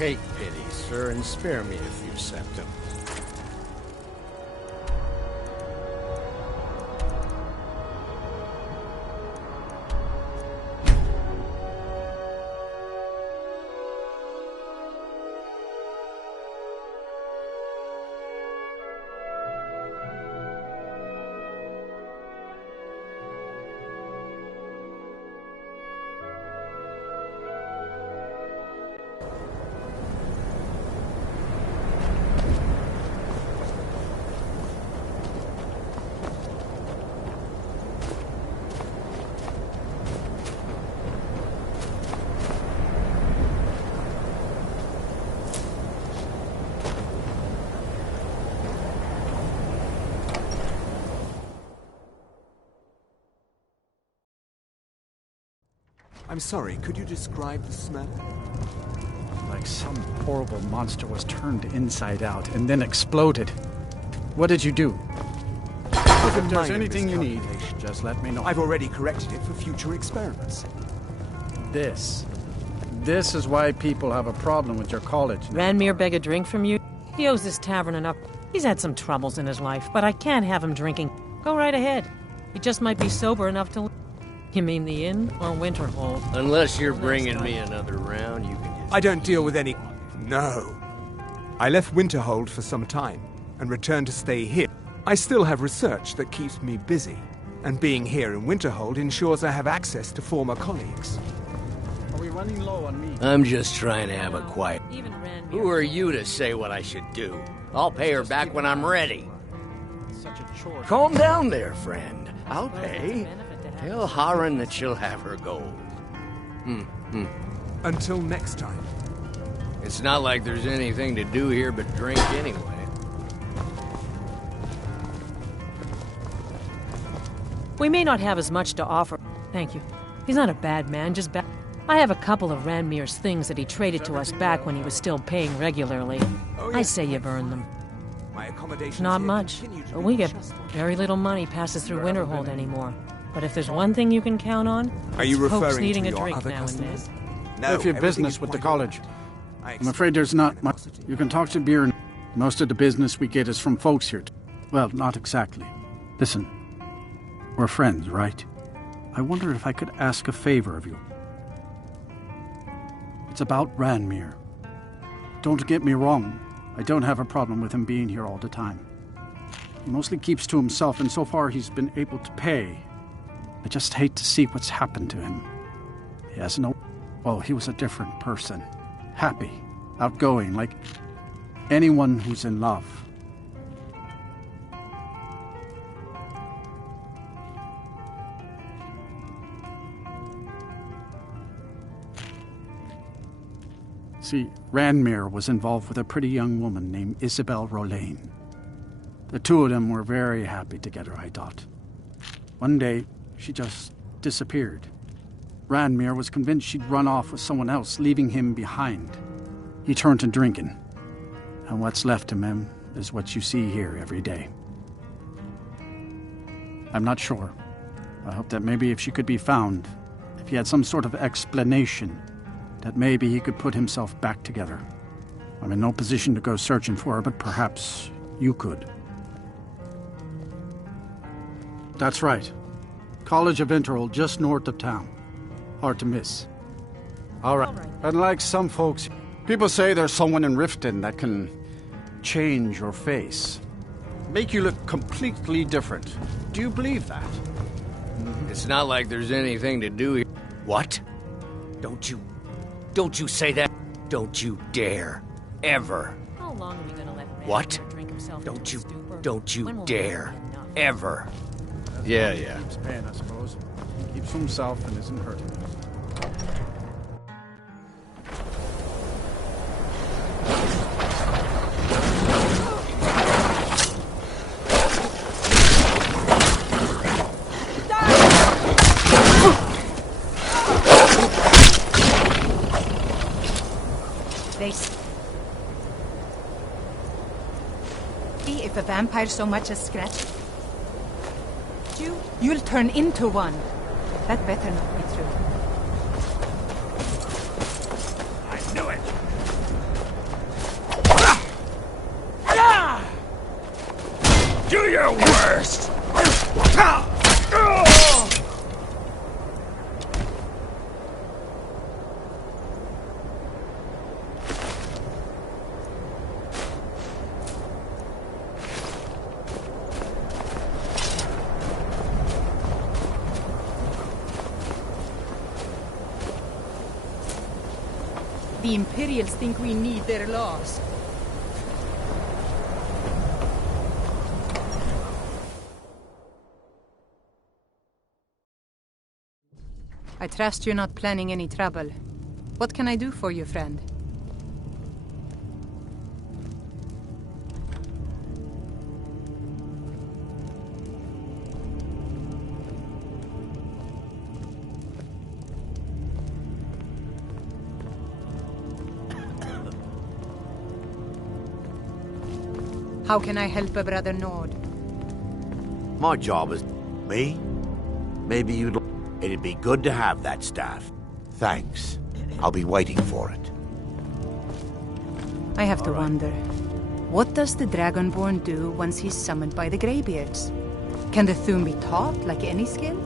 Take pity, sir, and spare me a few septum. I'm sorry, could you describe the smell? Like some horrible monster was turned inside out and then exploded. What did you do? If there's anything you need, just let me know. I've already corrected it for future experiments. This is why people have a problem with your college now. Ranmir beg a drink from you? He owes this tavern enough. He's had some troubles in his life, but I can't have him drinking. Go right ahead. He just might be sober enough to... You mean the inn or Winterhold? Unless you're bringing me another round, you can just... I don't deal with any... No. I left Winterhold for some time and returned to stay here. I still have research that keeps me busy, and being here in Winterhold ensures I have access to former colleagues. Are we running low on me? I'm just trying to have a quiet... Even Ranmir... Who are you to say what I should do? I'll pay her back when I'm ready. Such a chore. Calm down there, friend. I'll pay. Tell Harren that she'll have her gold. Until next time. It's not like there's anything to do here but drink anyway. We may not have as much to offer. Thank you. He's not a bad man, just bad. I have a couple of Ranmir's things that he traded to us back when he was still paying regularly. I say you've earned them. My accommodations Not here much, continue to but be we get adjusted. very little money passes through Winterhold anymore. But if there's one thing you can count on, Are you it's folks referring needing to a your drink other now and then. customers? If you No, have everything business is with the quite all college, right. I'm afraid there's not much. You can talk to Bjorn. Most of the business we get is from folks here. Well, not exactly. Listen, we're friends, right? I wonder if I could ask a favor of you. It's about Ranmir. Don't get me wrong. I don't have a problem with him being here all the time. He mostly keeps to himself, and so far he's been able to pay. I just hate to see what's happened to him. He has no... Well, he was a different person. Happy, outgoing, like anyone who's in love. See, Ranmir was involved with a pretty young woman named Isabel Rolane. The two of them were very happy together, I thought. One day, she just disappeared. Ranmir was convinced she'd run off with someone else, leaving him behind. He turned to drinking. And what's left of him is what you see here every day. I'm not sure. I hope that maybe if she could be found, if he had some sort of explanation, that maybe he could put himself back together. I'm in no position to go searching for her, but perhaps you could. That's right. College of Winterhold, just north of town. Hard to miss. All right. Unlike some folks, people say there's someone in Riften that can change your face. Make you look completely different. Do you believe that? It's not like there's anything to do here. What? Don't you say that. Don't you dare. Ever. How long are we gonna let Ranmir What? drink himself Don't into you, a stupor? don't you When will we dare. have enough? Ever. Yeah. Keeps paying, I suppose. He keeps to himself and isn't hurting us. See if a vampire so much as scratch you'll turn into one. That better not be true. I knew it. Do your worst! The Imperials think we need their laws. I trust you're not planning any trouble. What can I do for you, friend? How can I help a brother Nord? My job is... Me? Maybe you'd... It'd be good to have that staff. Thanks. I'll be waiting for it. I have to wonder. What does the Dragonborn do once he's summoned by the Greybeards? Can the Thune be taught like any skill?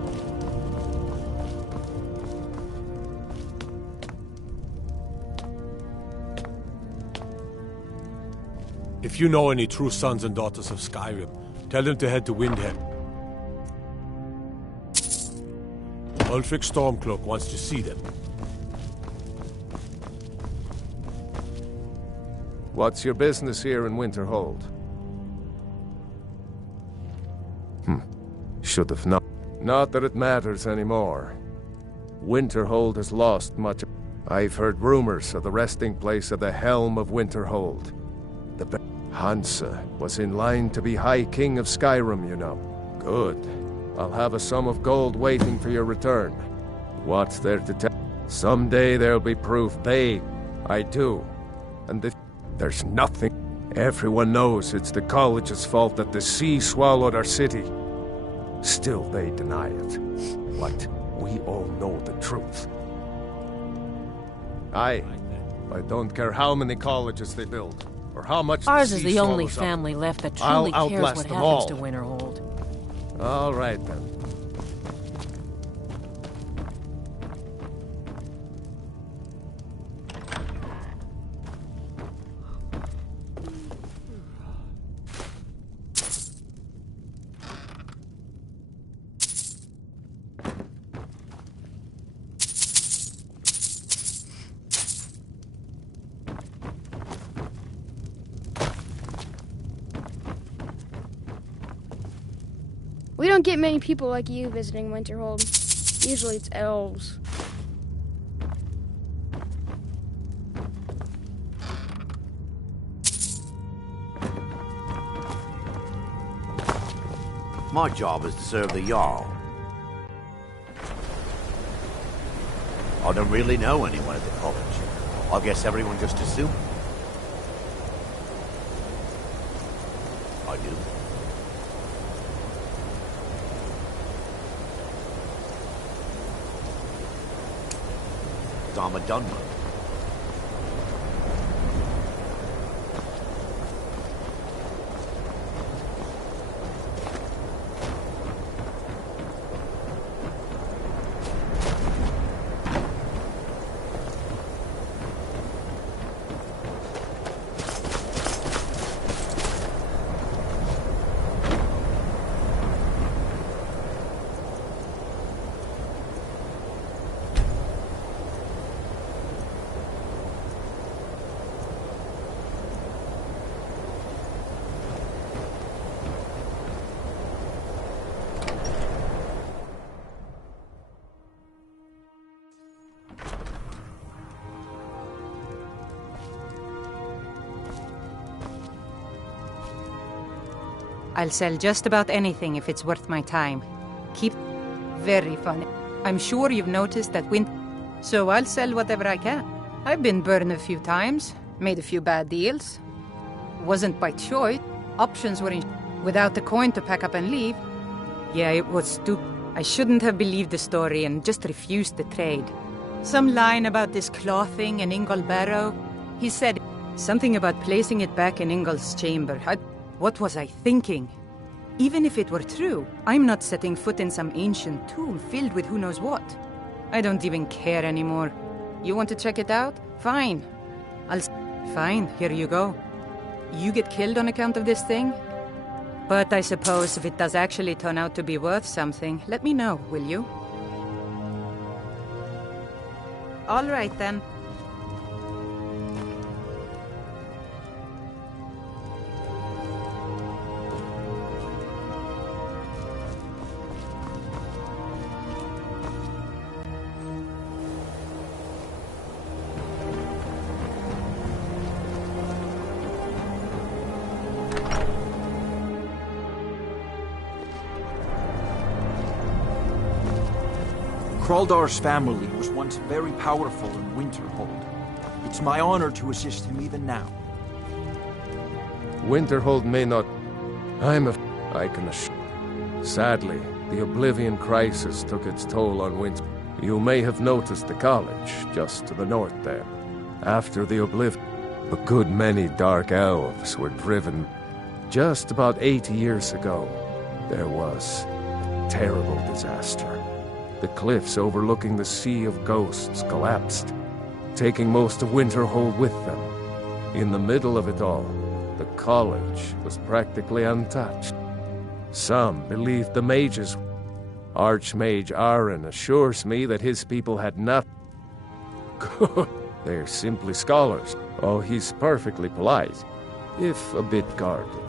If you know any true sons and daughters of Skyrim, tell them to head to Windhelm. Ulfric Stormcloak wants to see them. What's your business here in Winterhold? Should have known. Not that it matters anymore. Winterhold has lost much. I've heard rumors of the resting place of the Helm of Winterhold. The Hansa was in line to be High King of Skyrim, you know. Good. I'll have a sum of gold waiting for your return. What's there to tell? Someday there'll be proof I do. And there's nothing. Everyone knows it's the college's fault that the sea swallowed our city. Still they deny it. What? We all know the truth. I don't care how many colleges they build, or how much Ours the is sea the only swallows up. family left that I'll truly cares outlast what them happens all. to Winterhold. All right, then. We don't get many people like you visiting Winterhold. Usually it's elves. My job is to serve the Jarl. I don't really know anyone at the college. I guess everyone just assumed. I do. I'm a Dunmer. I'll sell just about anything if it's worth my time. Keep very funny. I'm sure you've noticed that so I'll sell whatever I can. I've been burned a few times, made a few bad deals. Wasn't by choice. Options were in without the coin to pack up and leave. Yeah, it was stupid. I shouldn't have believed the story and just refused the trade. Some line about this clothing in Ingol Barrow. He said something about placing it back in Ingol's chamber. What was I thinking? Even if it were true, I'm not setting foot in some ancient tomb filled with who knows what. I don't even care anymore. You want to check it out? Fine. Fine, here you go. You get killed on account of this thing? But I suppose if it does actually turn out to be worth something, let me know, will you? All right, then. Kraldar's family was once very powerful in Winterhold. It's my honor to assist him even now. Winterhold may not... I can assure... Sadly, the Oblivion Crisis took its toll on Winter. You may have noticed the college, just to the north there. After the Oblivion, a good many dark elves were driven. Just about 80 years ago, there was a terrible disaster. The cliffs overlooking the Sea of Ghosts collapsed, taking most of Winterhold with them. In the middle of it all, the college was practically untouched. Some believed the mages. Archmage Aaron assures me that his people had not. They're simply scholars. Oh, he's perfectly polite, if a bit guarded.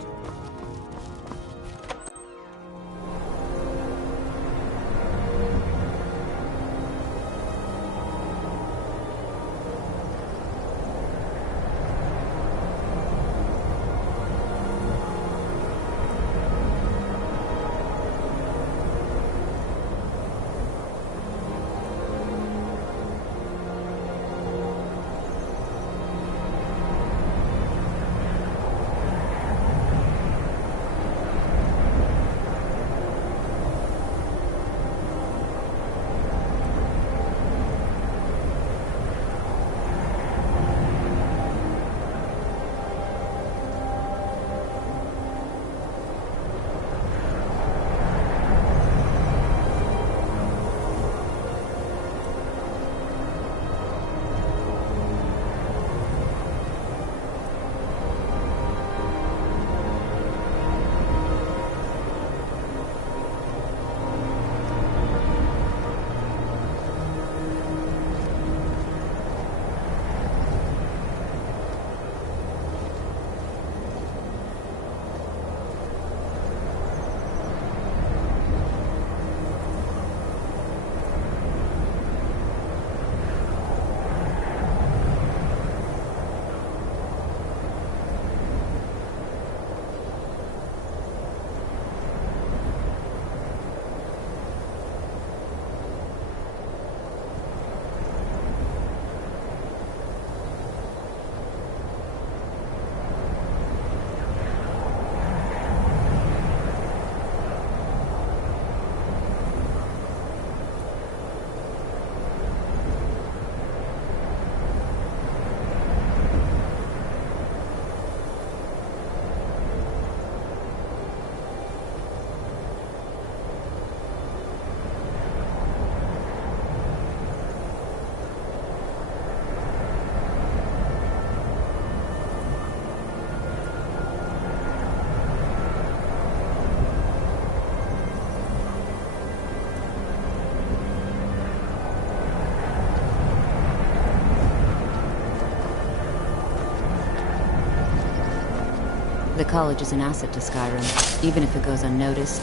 The college is an asset to Skyrim, even if it goes unnoticed.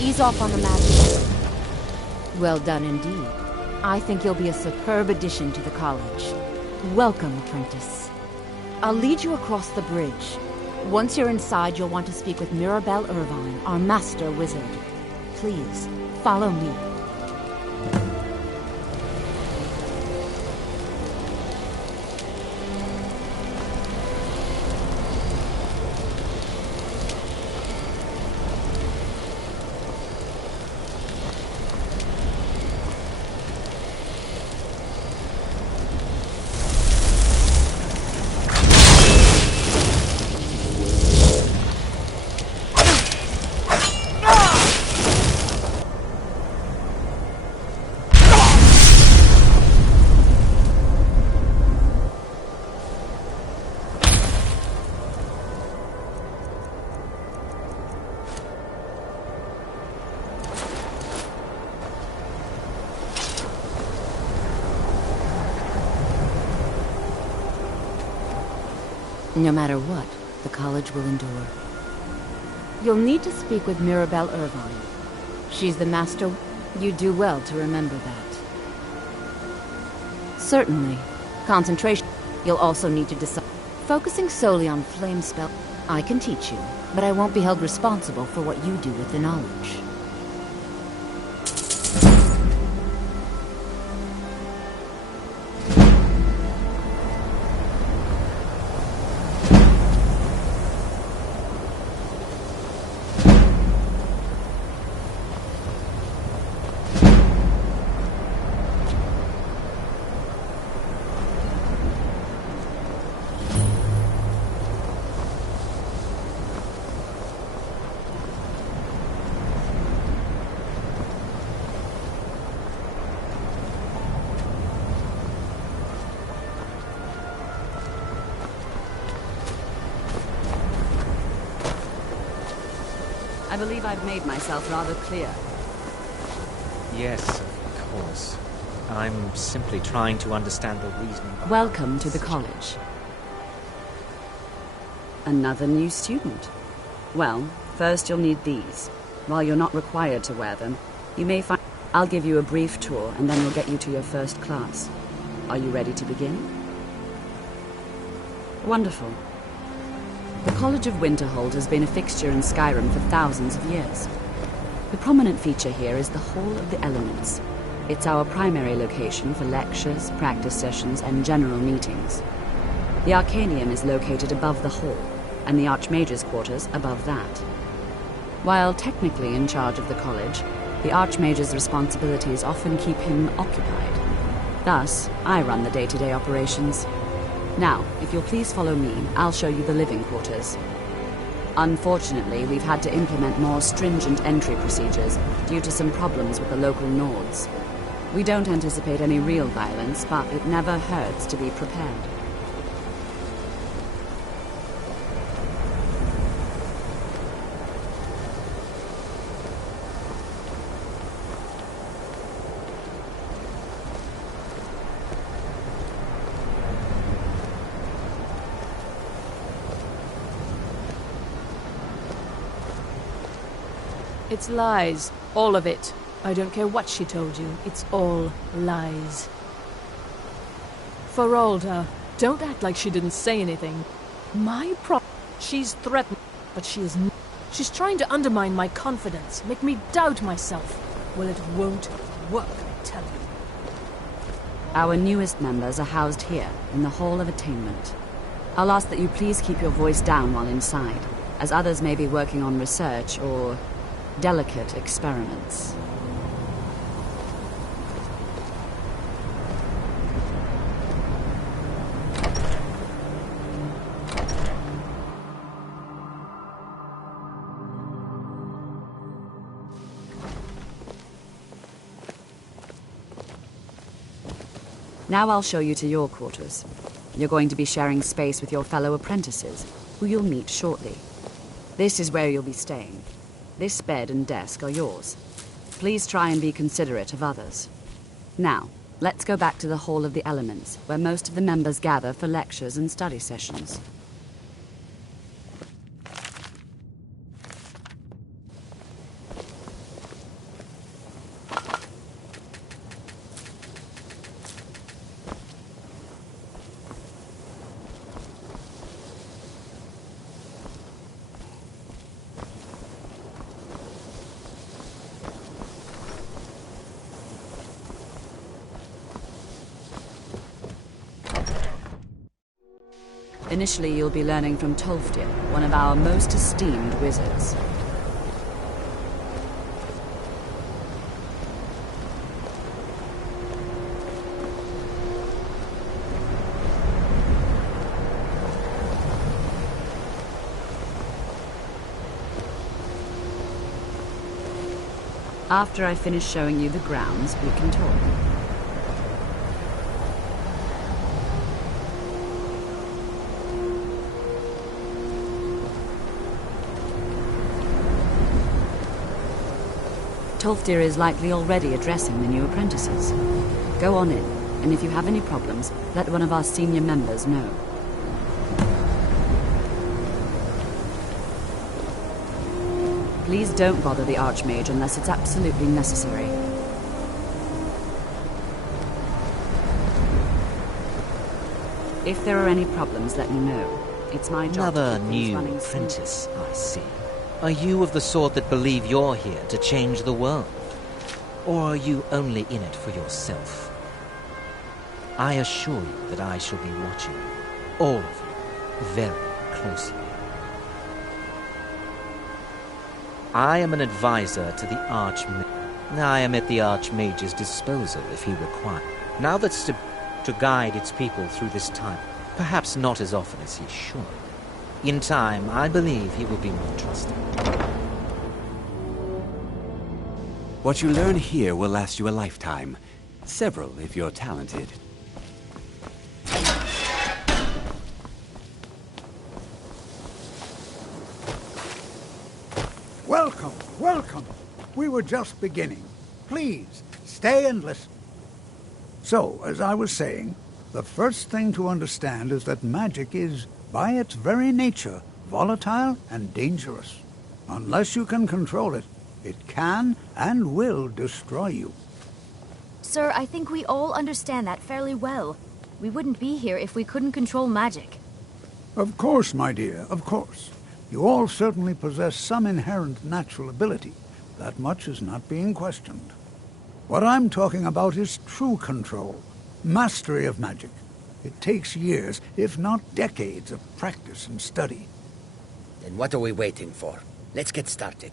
Ease off on the magic. Well done indeed. I think you'll be a superb addition to the college. Welcome, apprentice. I'll lead you across the bridge. Once you're inside, you'll want to speak with Mirabelle Irvine, our master wizard. Please, follow me. No matter what, the college will endure. You'll need to speak with Mirabelle Irvine. She's the master. You do well to remember that. Certainly. Concentration. You'll also need to decide. Focusing solely on flame spell, I can teach you, but I won't be held responsible for what you do with the knowledge. I believe I've made myself rather clear. Yes, of course. I'm simply trying to understand the reasoning. Welcome to the college. Another new student. Well, first you'll need these. While you're not required to wear them, you may find... I'll give you a brief tour, and then we'll get you to your first class. Are you ready to begin? Wonderful. The College of Winterhold has been a fixture in Skyrim for thousands of years. The prominent feature here is the Hall of the Elements. It's our primary location for lectures, practice sessions, and general meetings. The Arcanium is located above the hall, and the Archmage's quarters above that. While technically in charge of the college, the Archmage's responsibilities often keep him occupied. Thus, I run the day-to-day operations. Now, if you'll please follow me, I'll show you the living quarters. Unfortunately, we've had to implement more stringent entry procedures due to some problems with the local Nords. We don't anticipate any real violence, but it never hurts to be prepared. It's lies. All of it. I don't care what she told you. It's all lies. Feralda, don't act like she didn't say anything. She's threatened, but she's trying to undermine my confidence, make me doubt myself. Well, it won't work, I tell you. Our newest members are housed here, in the Hall of Attainment. I'll ask that you please keep your voice down while inside, as others may be working on research or delicate experiments. Now I'll show you to your quarters. You're going to be sharing space with your fellow apprentices, who you'll meet shortly. This is where you'll be staying. This bed and desk are yours. Please try and be considerate of others. Now, let's go back to the Hall of the Elements, where most of the members gather for lectures and study sessions. Initially, you'll be learning from Tolfdir, one of our most esteemed wizards. After I finish showing you the grounds, we can talk. Tolfdir is likely already addressing the new apprentices. Go on in, and if you have any problems, let one of our senior members know. Please don't bother the Archmage unless it's absolutely necessary. If there are any problems, let me know. It's my job Another to keep things new running apprentice, I see. Are you of the sort that believe you're here to change the world? Or are you only in it for yourself? I assure you that I shall be watching all of you very closely. I am an advisor to the Archmage. I am at the Archmage's disposal if he requires. Now that's to guide its people through this time, perhaps not as often as he should. In time, I believe he will be more trusted. What you learn here will last you a lifetime. Several, if you're talented. Welcome, welcome. We were just beginning. Please, stay and listen. So, as I was saying, the first thing to understand is that magic is, by its very nature, volatile and dangerous. Unless you can control it, it can and will destroy you. Sir, I think we all understand that fairly well. We wouldn't be here if we couldn't control magic. Of course, my dear, of course. You all certainly possess some inherent natural ability. That much is not being questioned. What I'm talking about is true control, mastery of magic. It takes years, if not decades, of practice and study. Then what are we waiting for? Let's get started.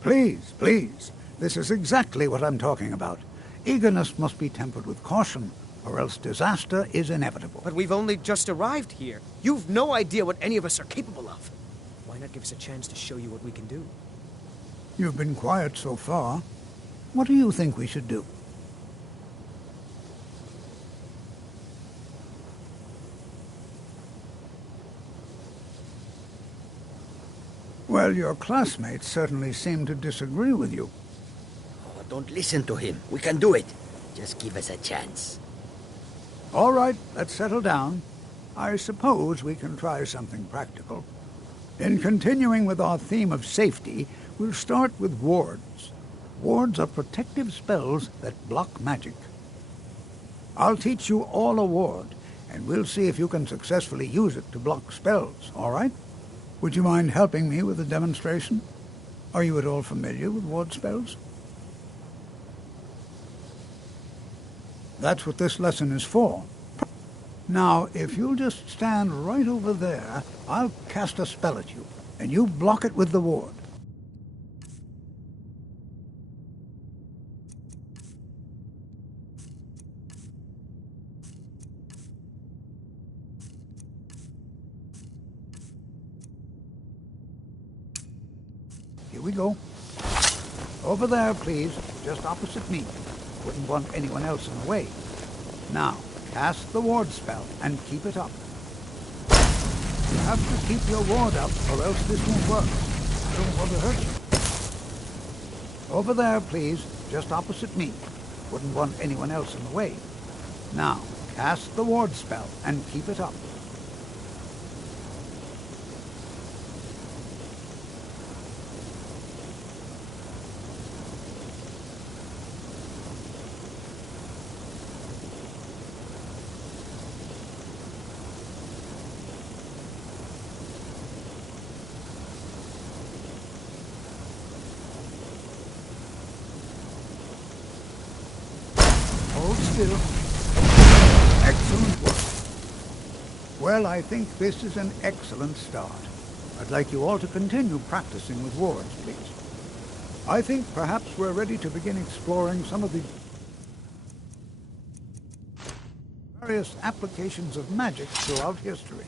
Please, please. This is exactly what I'm talking about. Eagerness must be tempered with caution, or else disaster is inevitable. But we've only just arrived here. You've no idea what any of us are capable of. Why not give us a chance to show you what we can do? You've been quiet so far. What do you think we should do? Well, your classmates certainly seem to disagree with you. Oh, don't listen to him. We can do it. Just give us a chance. All right, let's settle down. I suppose we can try something practical. In continuing with our theme of safety, we'll start with wards. Wards are protective spells that block magic. I'll teach you all a ward, and we'll see if you can successfully use it to block spells, all right? Would you mind helping me with a demonstration? Are you at all familiar with ward spells? That's what this lesson is for. Now, if you'll just stand right over there, I'll cast a spell at you, and you block it with the ward. Here we go. Over there, please, just opposite me. Wouldn't want anyone else in the way. Now, cast the ward spell and keep it up. You have to keep your ward up or else this won't work. I don't want to hurt you. Over there, please, just opposite me. Wouldn't want anyone else in the way. Now, cast the ward spell and keep it up. Hold still. Excellent work. Well, I think this is an excellent start. I'd like you all to continue practicing with wards, please. I think perhaps we're ready to begin exploring some of the various applications of magic throughout history.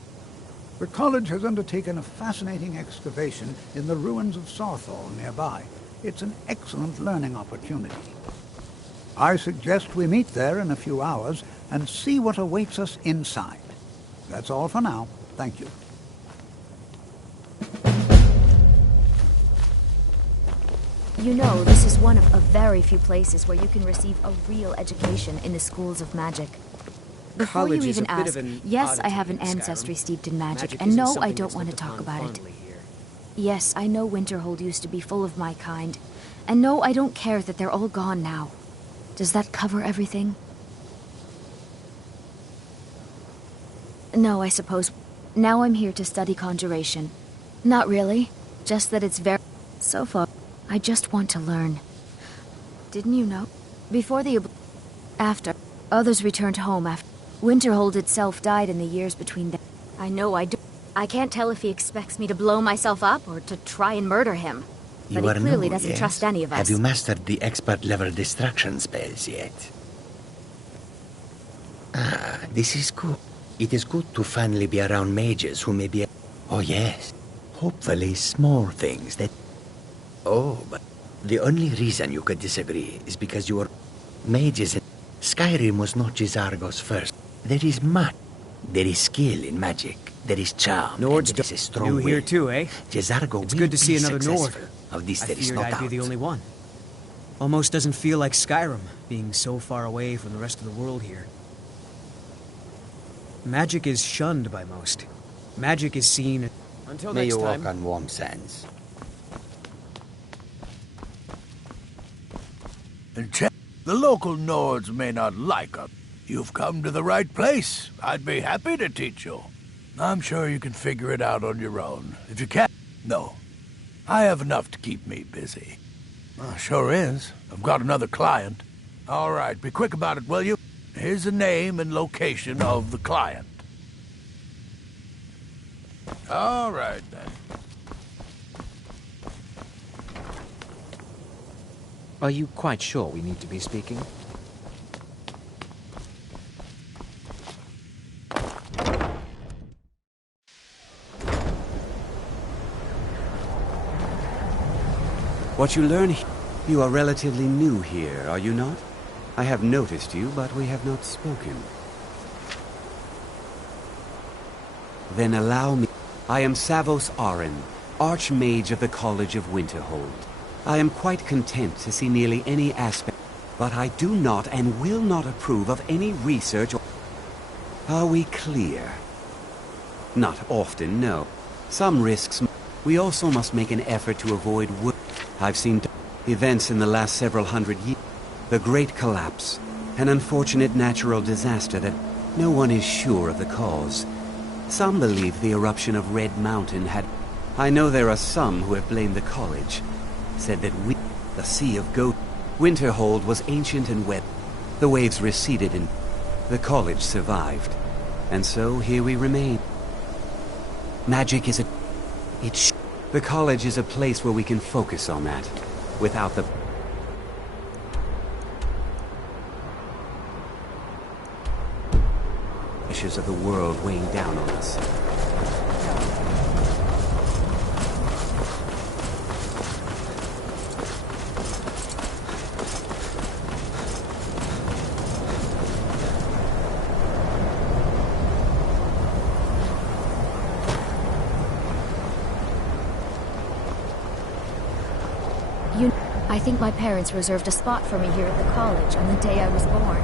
The college has undertaken a fascinating excavation in the ruins of Sarthal nearby. It's an excellent learning opportunity. I suggest we meet there in a few hours and see what awaits us inside. That's all for now. Thank you. You know, this is one of a very few places where you can receive a real education in the schools of magic. Before you even ask, yes, I have an ancestry steeped in magic, and no, I don't want to talk about it. Yes, I know Winterhold used to be full of my kind. And no, I don't care that they're all gone now. Does that cover everything? No, I suppose. Now I'm here to study conjuration. Not really. Just that it's very... So far, I just want to learn. Didn't you know? Before the... After. Others returned home after... Winterhold itself died in the years between them. I know I do. I can't tell if he expects me to blow myself up or to try and murder him. But he clearly doesn't trust any of us. Have you mastered the expert-level distraction spells yet? Ah, this is good. It is good to finally be around mages who may be... Oh, yes. Hopefully small things that... Oh, but the only reason you could disagree is because you were... Mages in... Skyrim was not Jizargo's first. There is much. There is skill in magic. There is charm. Nords is a strong you will. here too, eh? Jizargo It's good to see another Nord. Of this there is feared no I'd doubt. be the only one. Almost doesn't feel like Skyrim, being so far away from the rest of the world here. Magic is shunned by most. Magic is seen... Until May next you time. walk on warm sands. And check. The local Nords may not like us. You've come to the right place. I'd be happy to teach you. I'm sure you can figure it out on your own. If you can't, no. I have enough to keep me busy. Sure is. I've got another client. All right, be quick about it, will you? Here's the name and location of the client. All right, then. Are you quite sure we need to be speaking? What you learn here... You are relatively new here, are you not? I have noticed you, but we have not spoken. Then allow me... I am Savos Arin, Archmage of the College of Winterhold. I am quite content to see nearly any aspect, but I do not and will not approve of any research or... Are we clear? Not often, no. Some risks... We also must make an effort to avoid... I've seen events in the last several hundred years. The Great Collapse, an unfortunate natural disaster that no one is sure of the cause. Some believe the eruption of Red Mountain had... I know there are some who have blamed the college. Said that the Sea of Goat... Winterhold was ancient and wet. The waves receded and the college survived. And so here we remain. Magic is the college is a place where we can focus on that, without the... issues of the world weighing down on us. I think my parents reserved a spot for me here at the college on the day I was born.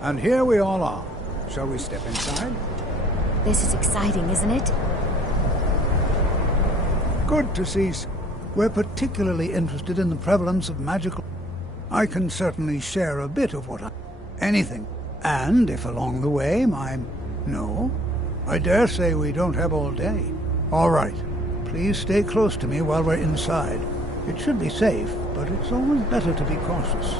And here we all are. Shall we step inside? This is exciting, isn't it? Good to see. We're particularly interested in the prevalence of magical... I can certainly share a bit of what I... anything. And if along the way No, I dare say we don't have all day. All right. Please stay close to me while we're inside. It should be safe, but it's always better to be cautious.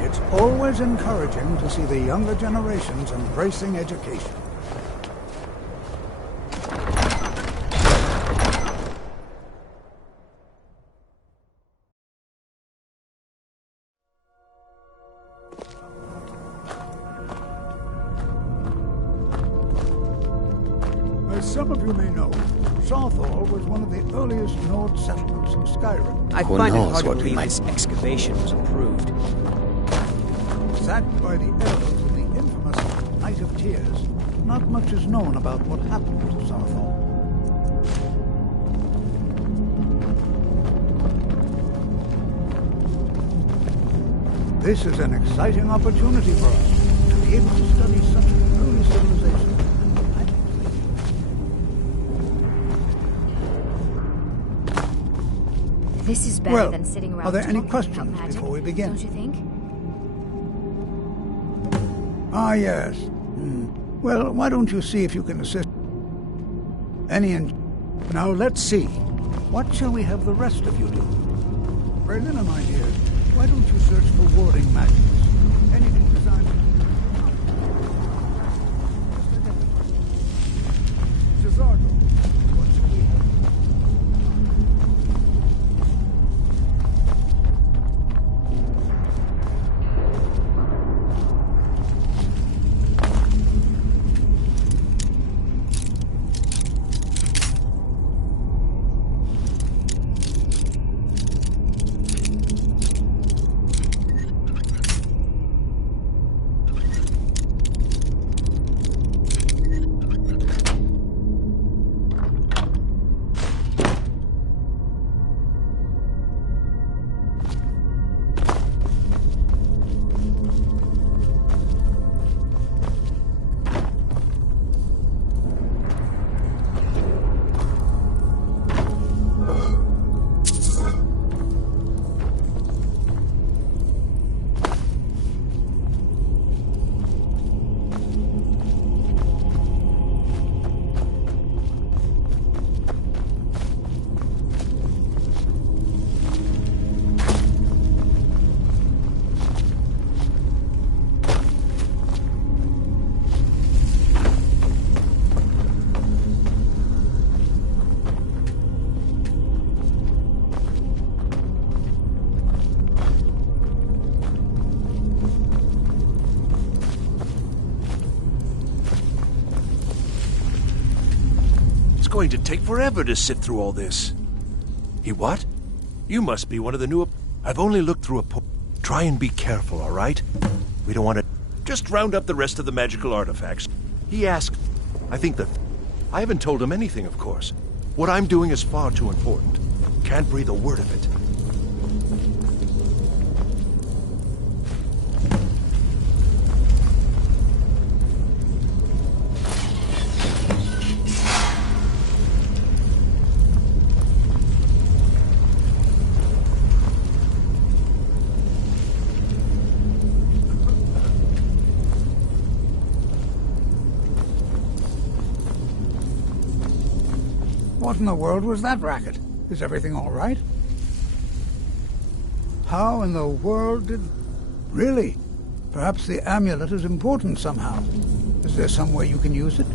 It's always encouraging to see the younger generations embracing education. As some of you may know, Southall was one of the earliest Nord settlements in Skyrim. I find it hard to believe this excavation was approved. Sacked by the elves in the infamous Night of Tears, not much is known about what happened to Southall. This is an exciting opportunity for us to be able to study such an early civilization. This is better than sitting around. Are there any talking questions about magic, before we begin? Don't you think? Ah, yes. Well, why don't you see if you can assist? Now, let's see. What shall we have the rest of you do? Raylina, my dear, why don't you search for warding magics? Anything designed to... Cesardo, what shall we have? Going to take forever to sift through all this. What? You must be one of the new... I've only looked through a... Try and be careful, all right? We don't want to... Just round up the rest of the magical artifacts. He asked... I think that... I haven't told him anything, of course. What I'm doing is far too important. Can't breathe a word of it. What in the world was that racket? Is everything all right? How in the world did... Really? Perhaps the amulet is important somehow. Is there some way you can use it?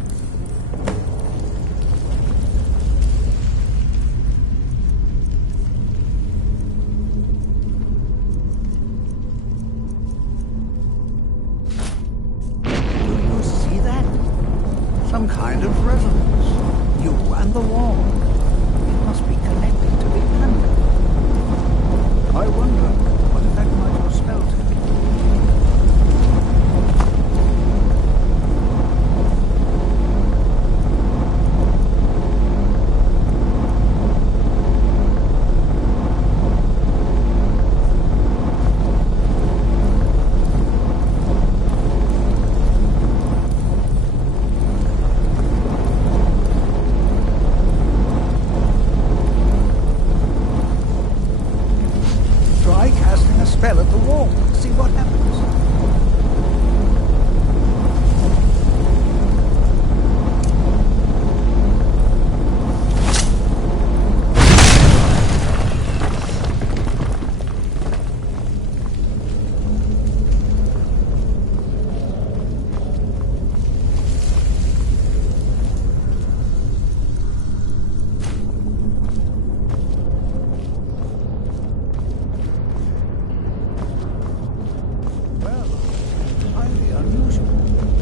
Do you see that? Some kind of resonance. You and the wall. It must be connected to the amulet. I wonder what effect might your spell take.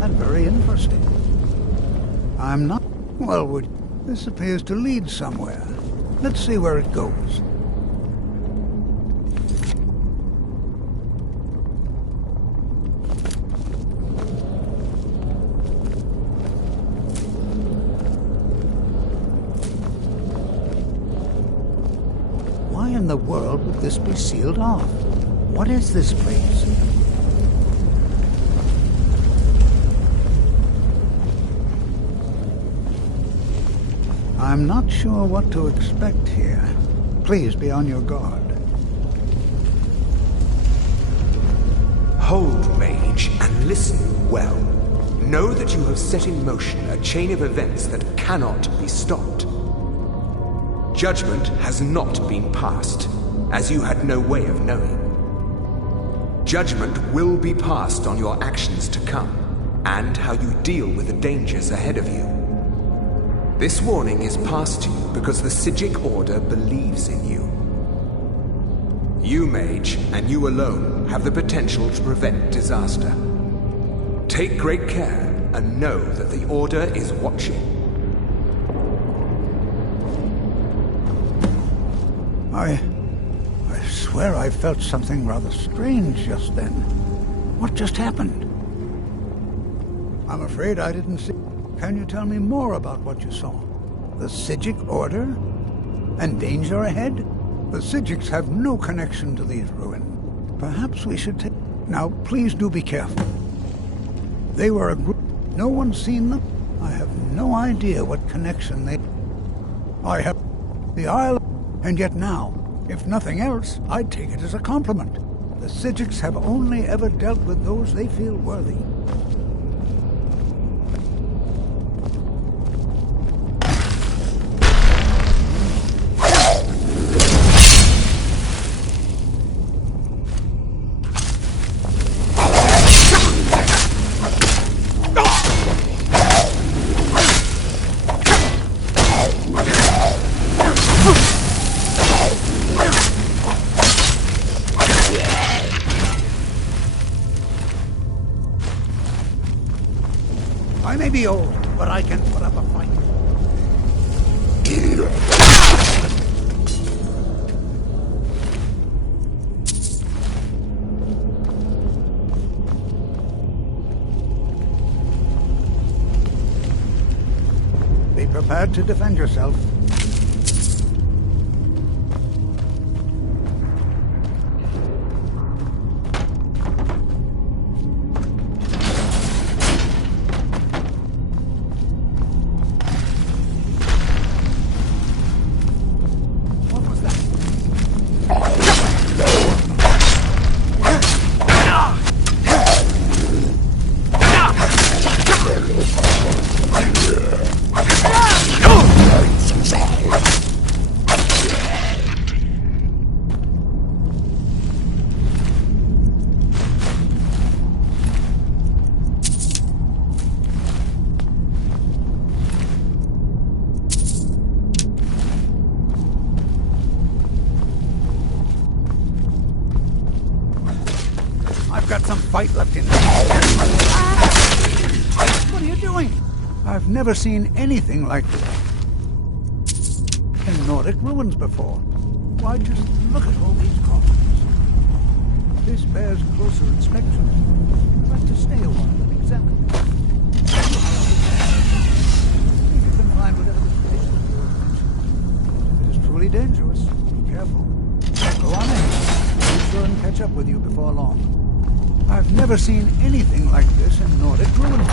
that very interesting. I'm not... Well, this appears to lead somewhere. Let's see where it goes. Why in the world would this be sealed off? What is this place? I'm not sure what to expect here. Please be on your guard. Hold, mage, and listen well. Know that you have set in motion a chain of events that cannot be stopped. Judgment has not been passed, as you had no way of knowing. Judgment will be passed on your actions to come, and how you deal with the dangers ahead of you. This warning is passed to you because the Psijic Order believes in you. You, mage, and you alone, have the potential to prevent disaster. Take great care, and know that the Order is watching. I swear I felt something rather strange just then. What just happened? I'm afraid I didn't see... Can you tell me more about what you saw? The Psijic Order? And danger ahead? The Psijics have no connection to these ruins. Perhaps we should take... Now, please do be careful. They were a group... No one's seen them? I have no idea what connection they... I have... The Isle... And yet now, if nothing else, I'd take it as a compliment. The Psijics have only ever dealt with those they feel worthy. I may be old, but I can put up a fight. Be prepared to defend yourself. Got some fight left in me. What are you doing? I've never seen anything like this in Nordic ruins before. Why, just look at all these coffins. This bears closer inspection. I'd like to stay a while and examine it. See if you can find whatever this place is. If it is truly dangerous, be careful. Go on in. Be sure and catch up with you before long. I've never seen anything like this in Nordic ruins.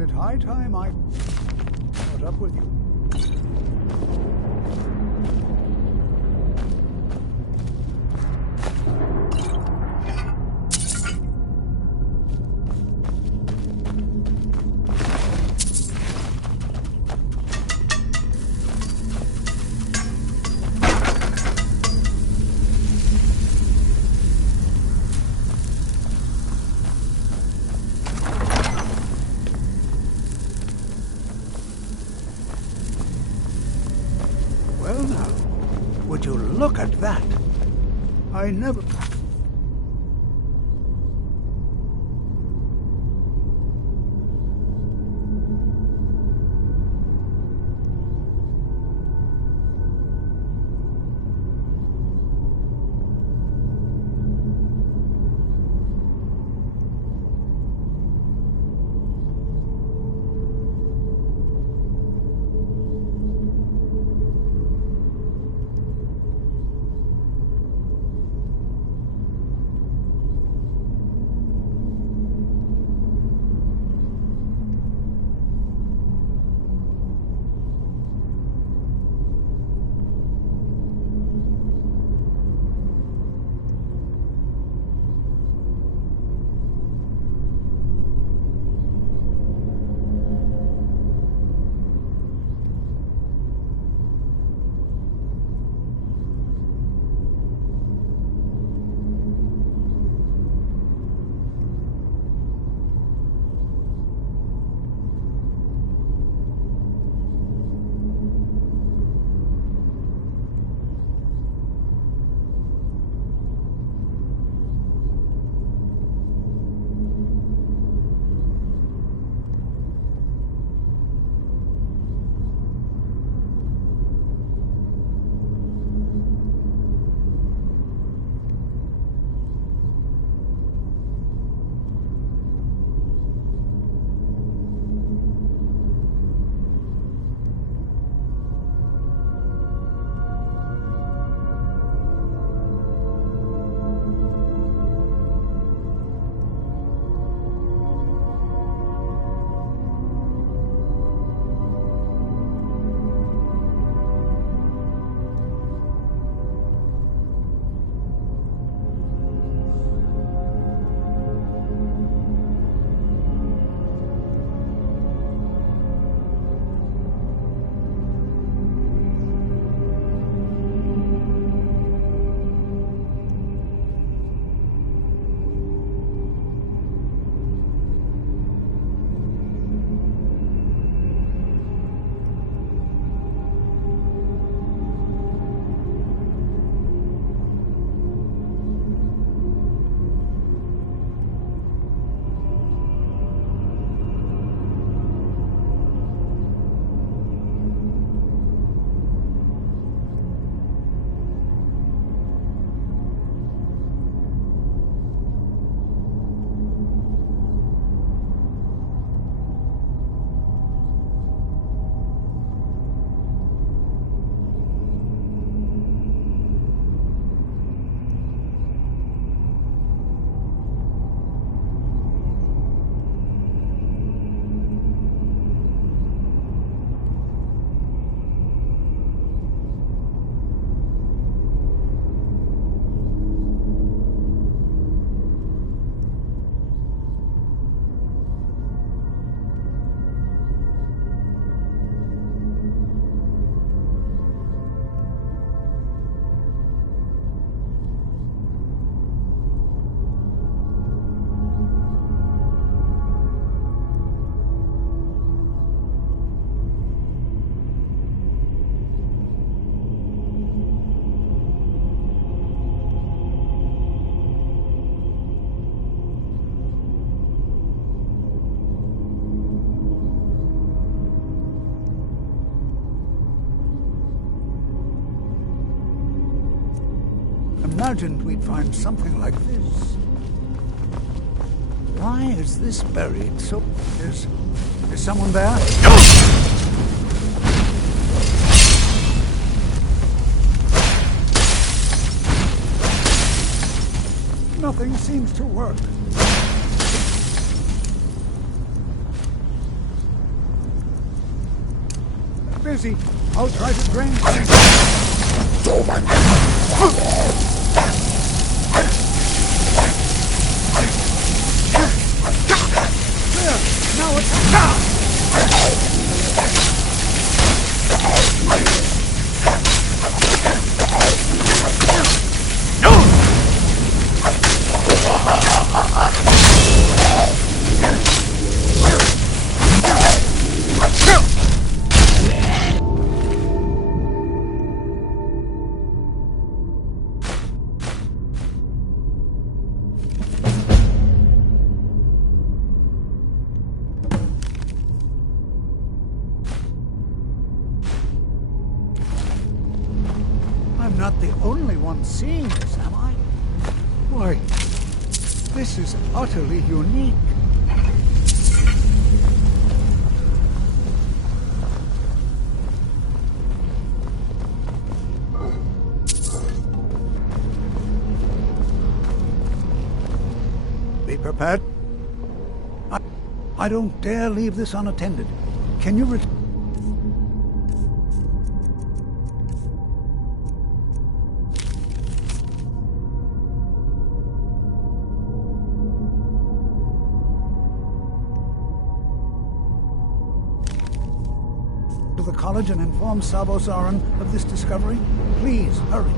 it high time I caught up with you. Well now, would you look at that? I never... Imagined we'd find something like this. Why is this buried so... Is someone there? Nothing seems to work. Busy. I'll try to drain things. Now it's down! not the only one seeing this, am I? Why, this is utterly unique. Be prepared. I don't dare leave this unattended. Can you to the college and inform Savos Aran of this discovery? Please, hurry.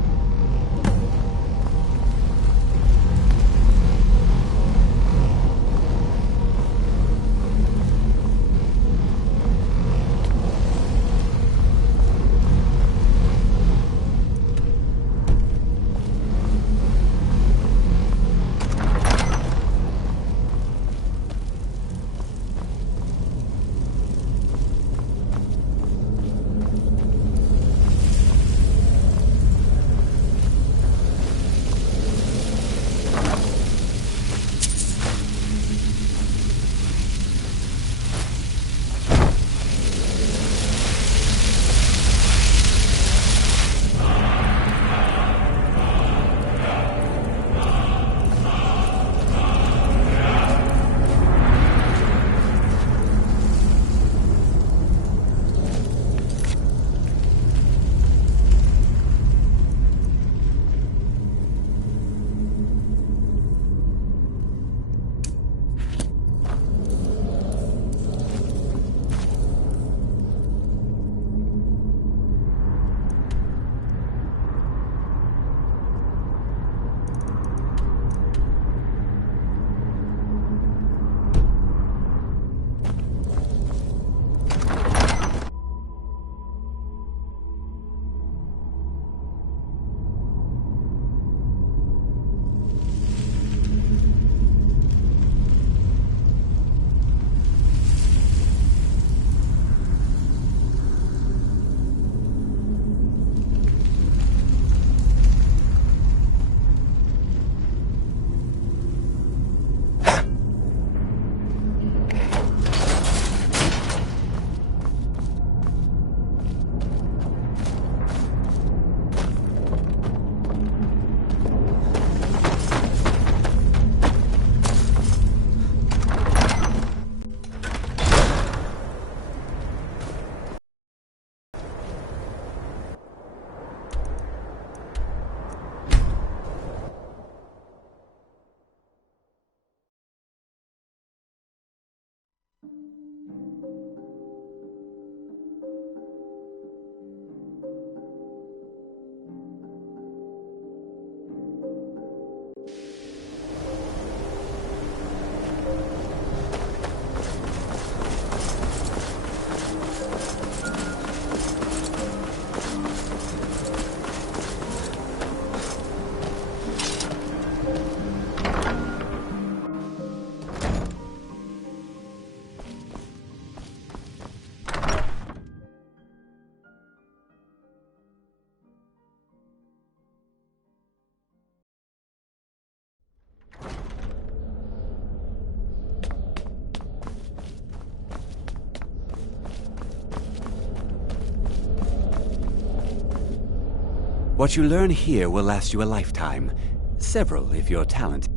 What you learn here will last you a lifetime. Several, if you're talented.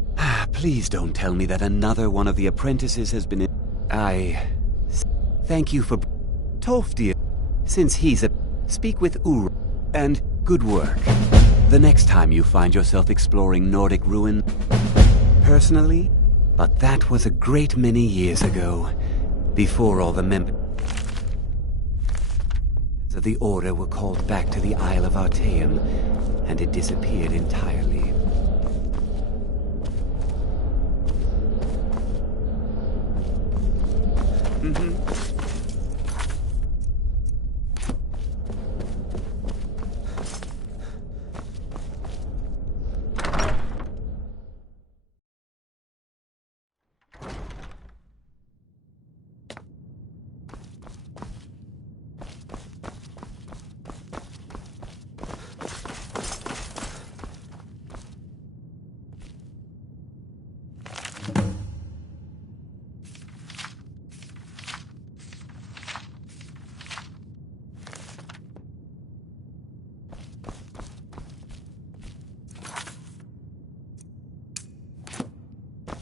Please don't tell me that another one of the apprentices has been thank you for... Tolfdir, since he's a... Speak with Ur, and good work. The next time you find yourself exploring Nordic ruin... Personally, but that was a great many years ago. Before all the members of the Order were called back to the Isle of Artaeum, and it disappeared entirely.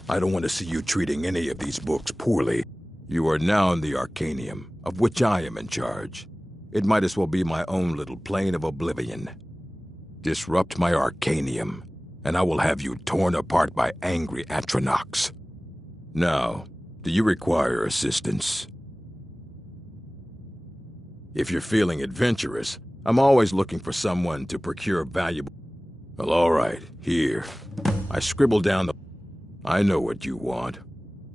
I don't want to see you treating any of these books poorly. You are now in the Arcanium, of which I am in charge. It might as well be my own little plane of oblivion. Disrupt my Arcanium, and I will have you torn apart by angry Atronachs. Now, do you require assistance? If you're feeling adventurous, I'm always looking for someone to procure valuable... Well, all right, here. I scribbled down the... I know what you want.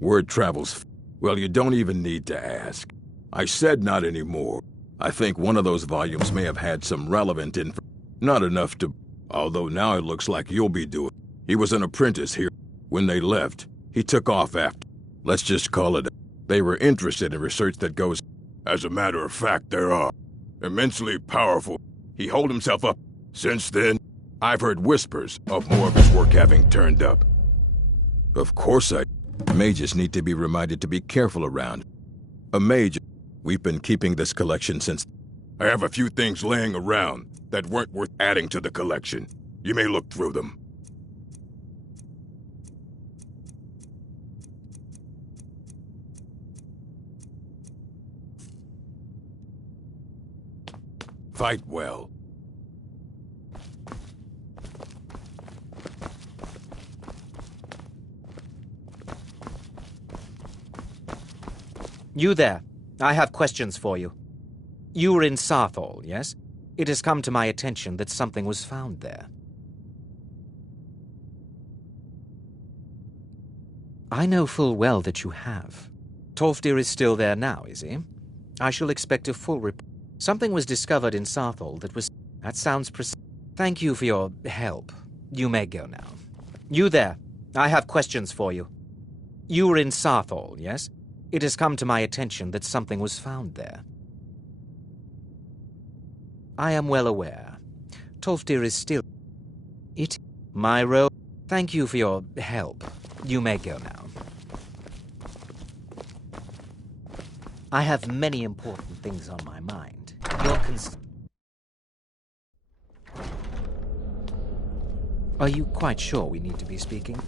Word travels... Well, you don't even need to ask. I said not anymore. I think one of those volumes may have had some relevant info. Not enough to... Although now it looks like you'll be doing... He was an apprentice here. When they left, he took off after... Let's just call it... They were interested in research that goes... As a matter of fact, there are. Immensely powerful. He holed himself up. Since then, I've heard whispers of more of his work having turned up. Of course Mages need to be reminded to be careful around. A mage... We've been keeping this collection since... I have a few things laying around that weren't worth adding to the collection. You may look through them. Fight well. You there. I have questions for you. You were in Sarthal, yes? It has come to my attention that something was found there. I know full well that you have. Tolfdir is still there now, is he? I shall expect a full report. Something was discovered in Sarthal that was... That sounds Thank you for your help. You may go now. You there. I have questions for you. You were in Sarthal, yes? It has come to my attention that something was found there. I am well aware. Tolfdir is still... My role... Thank you for your help. You may go now. I have many important things on my mind. Are you quite sure we need to be speaking?